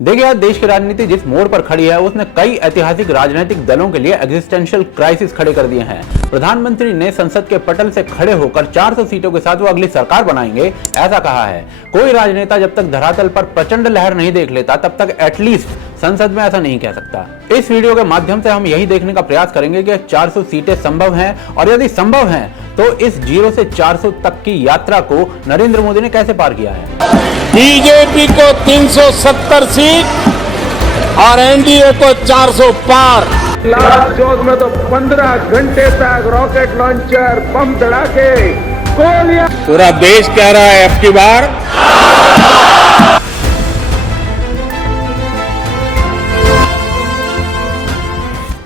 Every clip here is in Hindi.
देखिए आज देश की राजनीति जिस मोड़ पर खड़ी है उसने कई ऐतिहासिक राजनीतिक दलों के लिए एग्जिस्टेंशियल क्राइसिस खड़े कर दिए हैं। प्रधानमंत्री ने संसद के पटल से खड़े होकर 400 सीटों के साथ वो अगली सरकार बनाएंगे ऐसा कहा है। कोई राजनेता जब तक धरातल पर प्रचंड लहर नहीं देख लेता तब तक एटलीस्ट संसद में ऐसा नहीं कह सकता। इस वीडियो के माध्यम से हम यही देखने का प्रयास करेंगे कि 400 सीटें संभव हैं और यदि संभव हैं तो इस 0 से 400 तक की यात्रा को नरेंद्र मोदी ने कैसे पार किया है। बीजेपी को 370 सीट और एनडीए को 400 पार। लाल चौक में तो 15 घंटे तक रॉकेट लॉन्चर, बम धड़ाके, गोलियां। पूरा देश कह रहा है अब की बार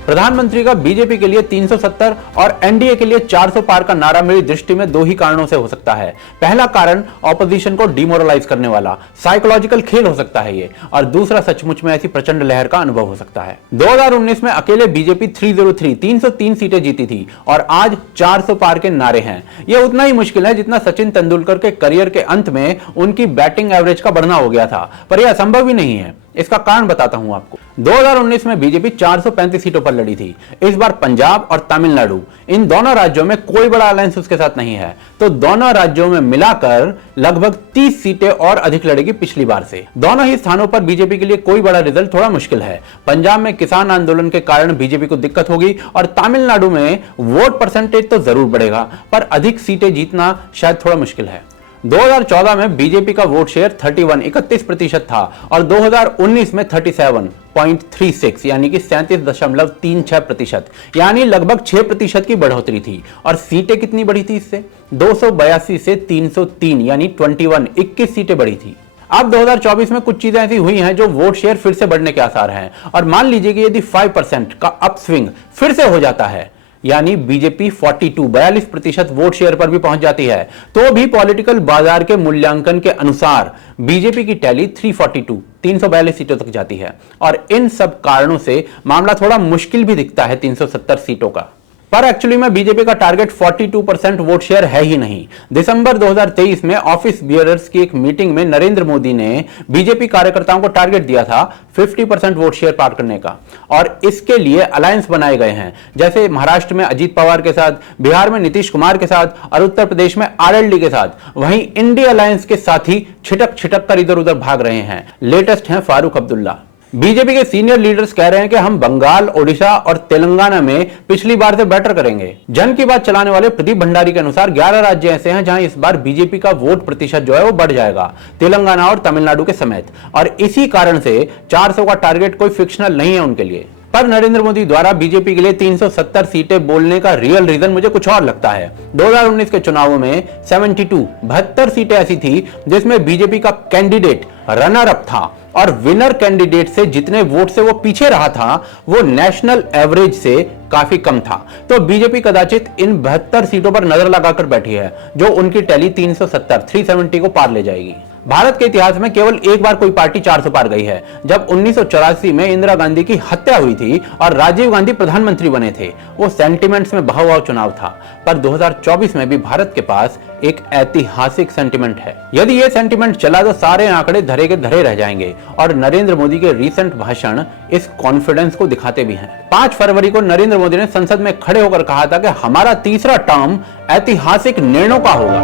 प्रधानमंत्री का बीजेपी के लिए 370 और एनडीए के लिए 400 पार का नारा मेरी दृष्टि में दो ही कारणों से हो सकता है। पहला कारण ऑपोजिशन को डिमोरलाइज करने वाला साइकोलॉजिकल खेल हो सकता है ये, और दूसरा सचमुच में ऐसी प्रचंड लहर का अनुभव हो सकता है। 2019 में अकेले बीजेपी 303 सीटें जीती थी और आज 400 पार के नारे हैं। यह उतना ही मुश्किल है जितना सचिन तेंदुलकर के करियर के अंत में उनकी बैटिंग एवरेज का बढ़ना हो गया था, पर यह असंभव भी नहीं है। इसका कारण बताता हूं आपको। 2019 में बीजेपी 435 सीटों पर लड़ी थी। इस बार पंजाब और तमिलनाडु इन दोनों राज्यों में कोई बड़ा अलायंस उसके साथ नहीं है, तो दोनों राज्यों में मिलाकर लगभग 30 सीटें और अधिक लड़ेगी पिछली बार से। दोनों ही स्थानों पर बीजेपी के लिए कोई बड़ा रिजल्ट थोड़ा मुश्किल है। पंजाब में किसान आंदोलन के कारण बीजेपी को दिक्कत होगी और तमिलनाडु में वोट परसेंटेज तो जरूर बढ़ेगा, पर अधिक सीटें जीतना शायद थोड़ा मुश्किल है। 2014 में बीजेपी का वोट शेयर 31% था और 2019 में 37.36 यानी कि 37.36%, यानी लगभग 6% की बढ़ोतरी थी। और सीटें कितनी बढ़ी थी इससे? 282 से 303 यानी 21 सीटें बढ़ी थी। अब 2024 में कुछ चीजें ऐसी हुई हैं जो वोट शेयर फिर से बढ़ने के आसार हैं, और मान लीजिए कि यदि 5% का अपस्विंग फिर से हो जाता है, यानी बीजेपी 42% वोट शेयर पर भी पहुंच जाती है, तो भी पॉलिटिकल बाजार के मूल्यांकन के अनुसार बीजेपी की टैली 342 सीटों तक जाती है। और इन सब कारणों से मामला थोड़ा मुश्किल भी दिखता है 370 सीटों का। पर एक्चुअली में बीजेपी का टारगेट 42% वोट शेयर है ही नहीं। दिसंबर 2023 में ऑफिस बियरर्स की एक मीटिंग में नरेंद्र मोदी ने बीजेपी कार्यकर्ताओं को टारगेट दिया था 50% वोट शेयर पार करने का, और इसके लिए अलायंस बनाए गए हैं, जैसे महाराष्ट्र में अजीत पवार के साथ, बिहार में नीतीश कुमार के साथ और उत्तर प्रदेश में आरएलडी के साथ। वहीं इंडिया अलायंस के साथी छिटक कर इधर उधर भाग रहे हैं। लेटेस्ट हैं फारूक अब्दुल्ला। बीजेपी के सीनियर लीडर्स कह रहे हैं कि हम बंगाल, ओडिशा और तेलंगाना में पिछली बार से बेटर करेंगे। जन की बात चलाने वाले प्रदीप भंडारी के अनुसार 11 राज्य ऐसे हैं जहां इस बार बीजेपी का वोट प्रतिशत जो है वो बढ़ जाएगा, तेलंगाना और तमिलनाडु के समेत। और इसी कारण से 400 का टारगेट कोई फिक्शनल नहीं है उनके लिए। पर नरेंद्र मोदी द्वारा बीजेपी के लिए 370 सीटें बोलने का रियल रीजन मुझे कुछ और लगता है। 2019 के चुनावों में 72 सीटें ऐसी थी जिसमें बीजेपी का कैंडिडेट रनर अप था, और विनर कैंडिडेट से जितने वोट से वो पीछे रहा था वो नेशनल एवरेज से काफी कम था। तो बीजेपी कदाचित इन 72 सीटों पर नजर लगाकर बैठी है, जो उनकी टैली 370 को पार ले जाएगी। भारत के इतिहास में केवल एक बार कोई पार्टी 400 पार गई है, जब 1984 में इंदिरा गांधी की हत्या हुई थी और राजीव गांधी प्रधानमंत्री बने थे। वो सेंटिमेंट्स में बहा हुआ चुनाव था, पर 2024 में भी भारत के पास एक ऐतिहासिक सेंटिमेंट है। यदि ये सेंटिमेंट चला तो सारे आंकड़े धरे के धरे रह जाएंगे, और नरेंद्र मोदी के रीसेंट भाषण इस कॉन्फिडेंस को दिखाते भी हैं। 5 फरवरी को नरेंद्र मोदी ने संसद में खड़े होकर कहा था कि हमारा तीसरा टर्म ऐतिहासिक निर्णयों का होगा।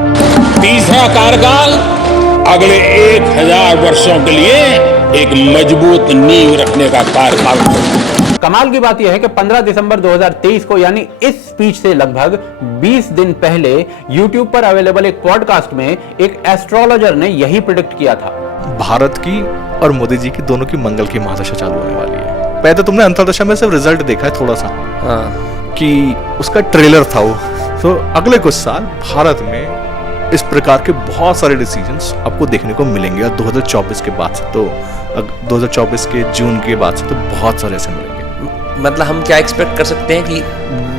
तीसरा कार्यकाल अगले 1000 वर्षों के लिए एक मजबूत नींव रखने का कार्यकाल होगा। कमाल की बात यह है कि 15 दिसंबर 2023 को, यानी इस स्पीच से लगभग 20 दिन पहले YouTube पर अवेलेबल एक पॉडकास्ट में एक एस्ट्रोलॉजर ने यही प्रेडिक्ट किया था। भारत की और मोदी जी की दोनों की मंगल की महादशा चालू होने वाली है। पहले तुमने अंतर्दशा में सिर्फ रिजल्ट देखा है थोड़ा सा, कि उसका ट्रेलर था वो। तो अगले कुछ साल भारत में इस प्रकार के बहुत सारे डिसीजंस आपको देखने को मिलेंगे, और 2024 के बाद से, तो 2024 के जून के बाद से तो बहुत सारे ऐसे मिलेंगे। मतलब हम क्या एक्सपेक्ट कर सकते हैं कि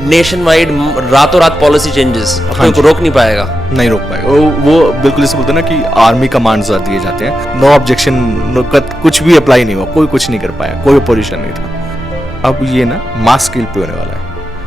नेशन वाइड रातों रात पॉलिसी चेंजेस को रोक नहीं पाएगा? नहीं रोक पाएगा। वो बिल्कुल जैसे बोलते हैं ना कि आर्मी कमांड्स दिए जाते हैं, नो ऑब्जेक्शन, कुछ भी अप्लाई नहीं हुआ, कोई कुछ नहीं कर पाया, कोई अपोजिशन नहीं था। अब ये ना मास स्केल पे होने वाला है।